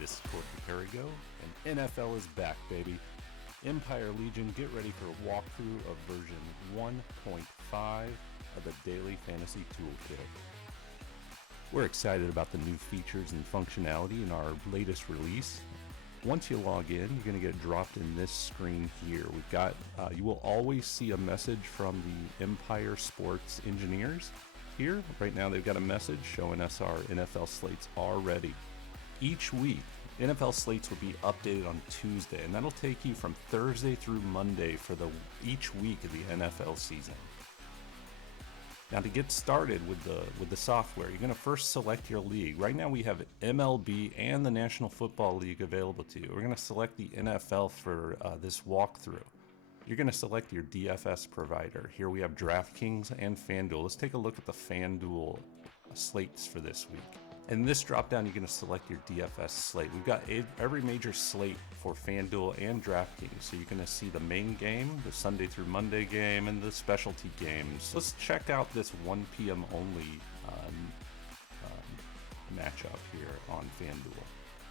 this is Courtney Perigo, and NFL is back, baby. Empire Legion, get ready for a walkthrough of version 1.5 of the Daily Fantasy Toolkit. We're excited about the new features and functionality in our latest release. Once you log in, you're going to get dropped in this screen here. We've got, you will always see a message from the Empire Sports engineers. Here, right now, they've got a message showing us our NFL slates are ready. Each week, NFL slates will be updated on Tuesday, and that'll take you from Thursday through Monday for each week of the NFL season. Now, to get started with the software, you're going to first select your league. Right now, we have MLB and the National Football League available to you. We're going to select the NFL for this walkthrough. You're going to select your DFS provider. Here we have DraftKings and FanDuel. Let's take a look at the FanDuel slates for this week. In this drop-down, you're going to select your DFS slate. We've got every major slate for FanDuel and DraftKings. So you're going to see the main game, the Sunday through Monday game, and the specialty games. Let's check out this 1 p.m. only matchup here on FanDuel.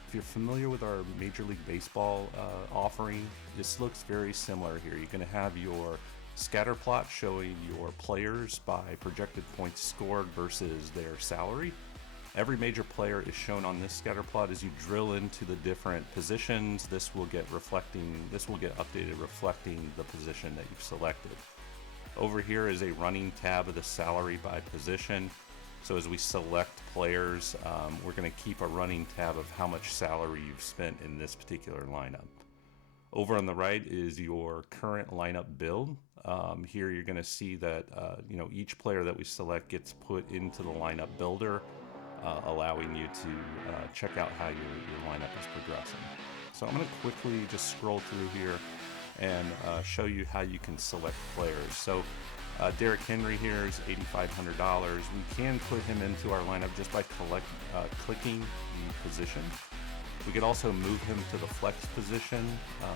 If you're familiar with our Major League Baseball offering, this looks very similar here. You're going to have your scatter plot showing your players by projected points scored versus their salary. Every major player is shown on this scatter plot. As you drill into the different positions, this will get updated reflecting the position that you've selected. Over here is a running tab of the salary by position. So as we select players, we're going to keep a running tab of how much salary you've spent in this particular lineup. Over on the right is your current lineup build. Here you're going to see that each player that we select gets put into the lineup builder, allowing you to check out how your lineup is progressing. So I'm going to quickly just scroll through here and show you how you can select players. So Derrick Henry here is $8,500. We can put him into our lineup just by clicking the position. We could also move him to the flex position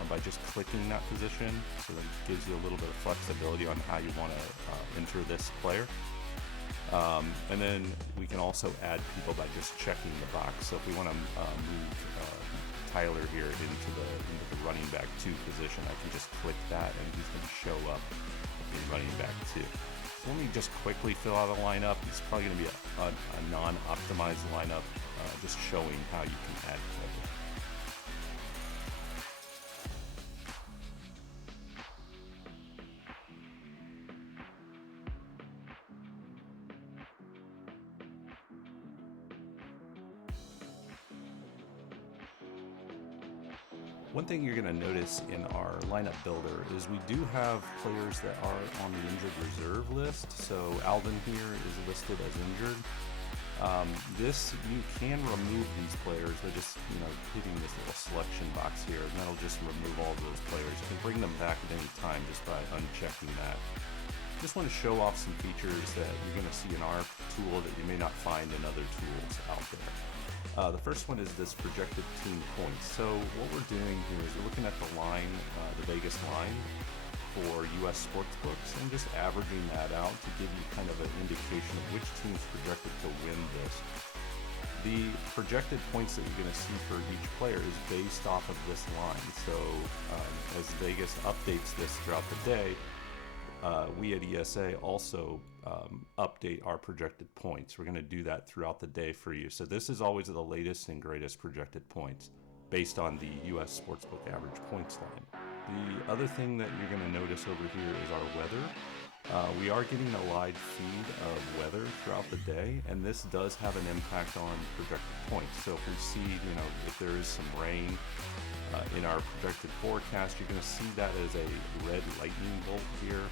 by just clicking that position. So that gives you a little bit of flexibility on how you want to enter this player. And then we can also add people by just checking the box. So if we want to move Tyler here into the running back 2 position, I can just click that and he's going to show up in running back 2. So let me just quickly fill out a lineup. It's probably going to be a non-optimized lineup, just showing how you can add players. One thing you're going to notice in our lineup builder is we do have players that are on the injured reserve list. So Alvin here is listed as injured. You can remove these players by just hitting this little selection box here, and that'll just remove all of those players. You can bring them back at any time just by unchecking that. Just want to show off some features that you're going to see in our tool that you may not find in other tools out there. The first one is this projected team points. So what we're doing here is we're looking at the line, the Vegas line for US sportsbooks, and just averaging that out to give you kind of an indication of which team's projected to win this. The projected points that you're going to see for each player is based off of this line. So as Vegas updates this throughout the day, we at ESA also update our projected points. We're going to do that throughout the day for you. So this is always the latest and greatest projected points based on the US Sportsbook average points line. The other thing that you're going to notice over here is our weather. We are getting a live feed of weather throughout the day, and this does have an impact on projected points. So if we see, if there is some rain in our projected forecast, you're going to see that as a red lightning bolt here.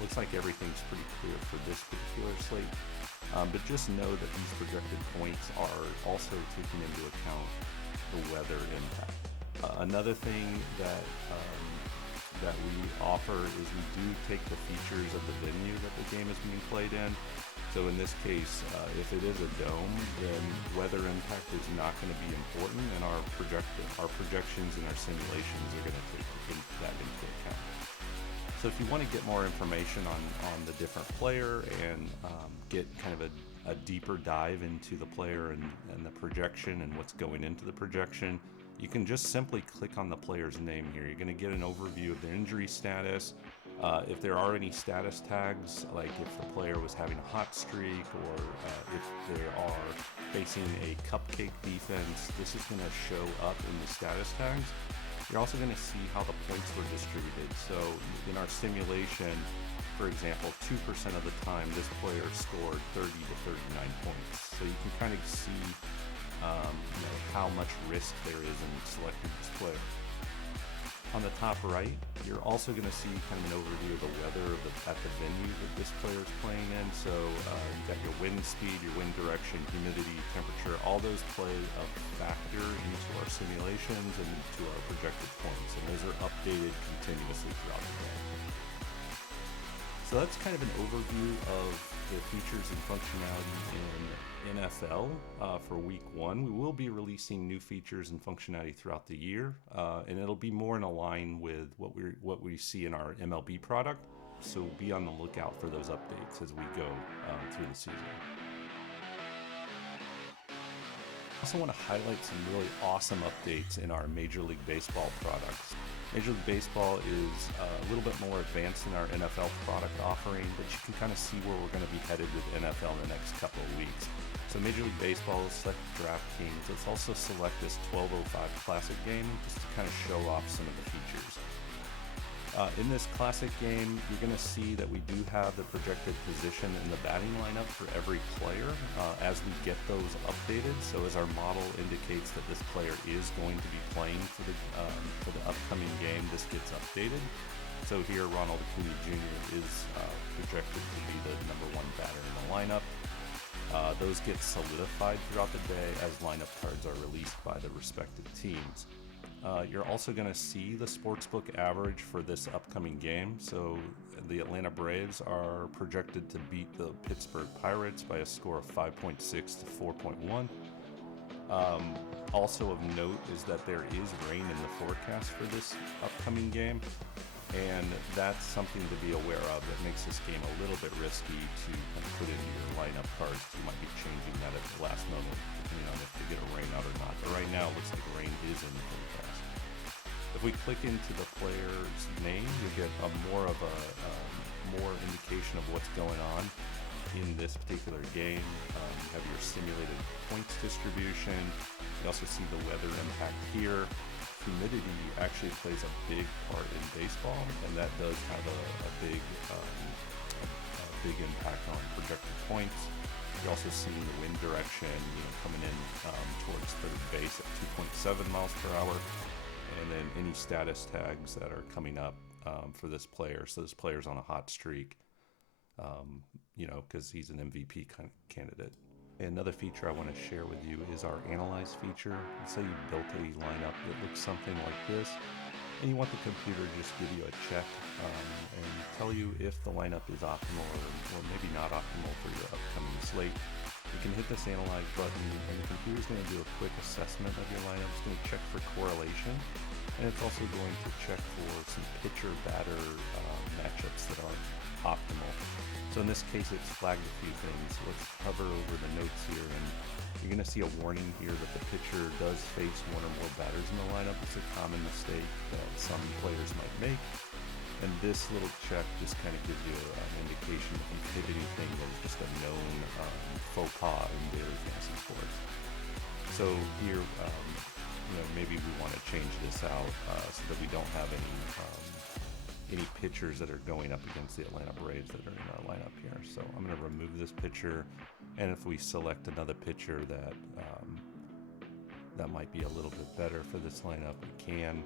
Looks like everything's pretty clear for this particular slate, but just know that these projected points are also taking into account the weather impact. Another thing that we offer is we do take the features of the venue that the game is being played in. So in this case, if it is a dome, then weather impact is not going to be important, and our projections and our simulations are going to take that into account. So if you want to get more information on the different player and get kind of a deeper dive into the player and the projection and what's going into the projection, you can just simply click on the player's name here. You're going to get an overview of their injury status. If there are any status tags, like if the player was having a hot streak, or if they are facing a cupcake defense, this is going to show up in the status tags. You're also going to see how the points were distributed. So in our simulation, for example, 2% of the time this player scored 30 to 39 points. So you can kind of see how much risk there is in selecting this player. On the top right, you're also going to see kind of an overview of the weather at the venue that this player is playing in. So you've got your wind speed, your wind direction, humidity, temperature. All those play a factor into our simulations and into our projected points. And those are updated continuously throughout the day. So that's kind of an overview of the features and functionality in NFL for week 1. We will be releasing new features and functionality throughout the year, and it'll be more in line with what we see in our MLB product. So be on the lookout for those updates as we go through the season. I also want to highlight some really awesome updates in our Major League Baseball products. Major League Baseball is a little bit more advanced in our NFL product offering, but you can kind of see where we're going to be headed with NFL in the next couple of weeks. So Major League Baseball is Select DraftKings. Let's also select this 1205 Classic game just to kind of show off some of the features. In this Classic game, you're going to see that we do have the projected position in the batting lineup for every player as we get those updated. So as our model indicates that this player is going to be playing for the upcoming game, this gets updated. So here, Ronald Acuna Jr. is projected to be the #1 batter in the lineup. Those get solidified throughout the day as lineup cards are released by the respective teams. You're also going to see the sportsbook average for this upcoming game. So the Atlanta Braves are projected to beat the Pittsburgh Pirates by a score of 5.6 to 4.1. Also of note is that there is rain in the forecast for this upcoming game, and that's something to be aware of. That makes this game a little bit risky to kind of put into your lineup cards. You might be changing that at the last moment, depending on if you get a rain out or not. But right now, it looks like rain is in the forecast. If we click into the player's name, you get more indication of what's going on in this particular game. You have your simulated points distribution. You also see the weather impact here. Humidity actually plays a big part in baseball, and that does have a big impact on projected points. You're also seeing the wind direction, coming in towards third base at 2.7 miles per hour, and then any status tags that are coming up for this player. So this player's on a hot streak, because he's an MVP candidate. Another feature I want to share with you is our Analyze feature. Let's say you built a lineup that looks something like this, and you want the computer to just give you a check and tell you if the lineup is optimal or maybe not optimal for your upcoming slate. You can hit this Analyze button, and the computer is going to do a quick assessment of your lineup. It's going to check for correlation, and it's also going to check for some pitcher-batter matchups that are optimal. So in this case, it's flagged a few things. Let's hover over the notes here, and you're going to see a warning here that the pitcher does face one or more batters in the lineup. It's a common mistake that some players might make. And this little check just kind of gives you an indication if you hit anything that is just a known faux pas in daily fantasy sports. So here, maybe we want to change this out so that we don't have any pitchers that are going up against the Atlanta Braves that are in our lineup here. So I'm going to remove this pitcher, and if we select another pitcher that might be a little bit better for this lineup, we can,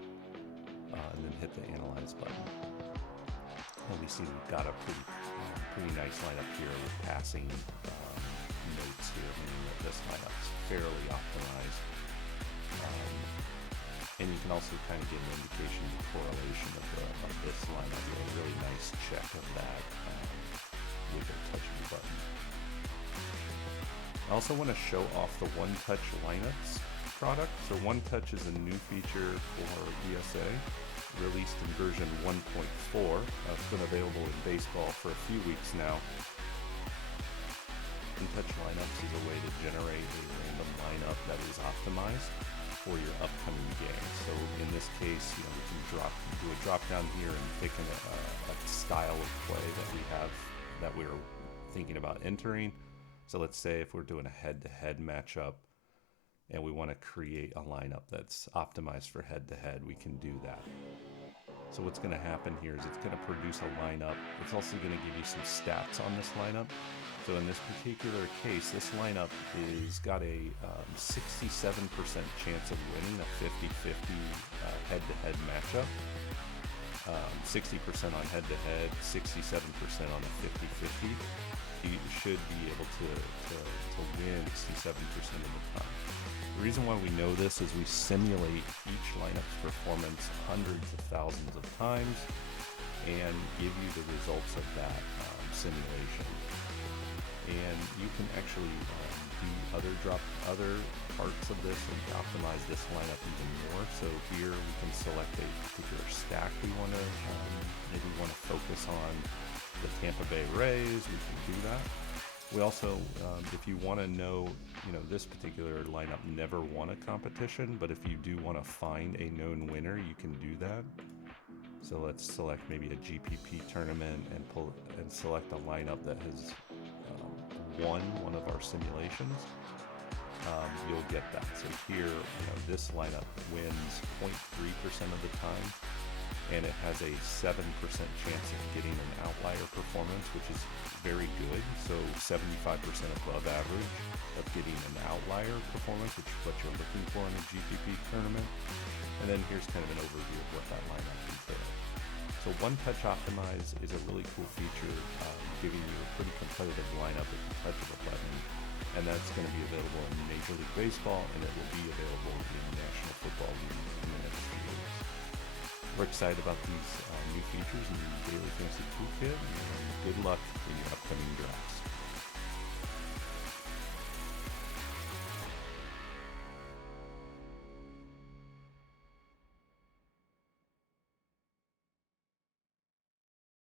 and then hit the Analyze button. And we see we've got a pretty nice lineup here with passing notes here, meaning that this lineup is fairly optimized. And you can also kind of get an indication of the correlation of this lineup. You have a really nice check of that with a touch of the button. I also want to show off the One Touch Lineups product. So One Touch is a new feature for ESA, released in version 1.4. It's been available in baseball for a few weeks now. touch lineups is a way to generate a random lineup that is optimized for your upcoming game. So in this case, we can do a drop down here and pick a style of play that we have that we're thinking about entering. So let's say if we're doing a head-to-head matchup and we want to create a lineup that's optimized for head-to-head, we can do that. So what's going to happen here is it's going to produce a lineup. It's also going to give you some stats on this lineup. So in this particular case, this lineup is got a 67% chance of winning a 50-50 head-to-head matchup. 60% on head-to-head, 67% on a 50-50. You should be able to win 67% of the time. The reason why we know this is we simulate each lineup's performance hundreds of thousands of times and give you the results of that simulation. And you can actually do other parts of this and optimize this lineup even more. So here we can select a particular stack we want to maybe want to focus on. The Tampa Bay Rays, we can do that. We also, if you want to know, this particular lineup never won a competition, but if you do want to find a known winner, you can do that. So let's select maybe a GPP tournament and select a lineup that has won one of our simulations. You'll get that. So here, this lineup wins 0.3% of the time, and it has a 7% chance of getting an outlier performance, which is very good. So 75% above average of getting an outlier performance, which is what you're looking for in a GPP tournament. And then here's kind of an overview of what that lineup entails. So One Touch Optimize is a really cool feature, giving you a pretty competitive lineup at the touch of a button. And that's going to be available in Major League Baseball, and it will be available in the National Football League in the next few weeks. We're excited about these new features in the Daily Fantasy Toolkit, and good luck in your upcoming drafts.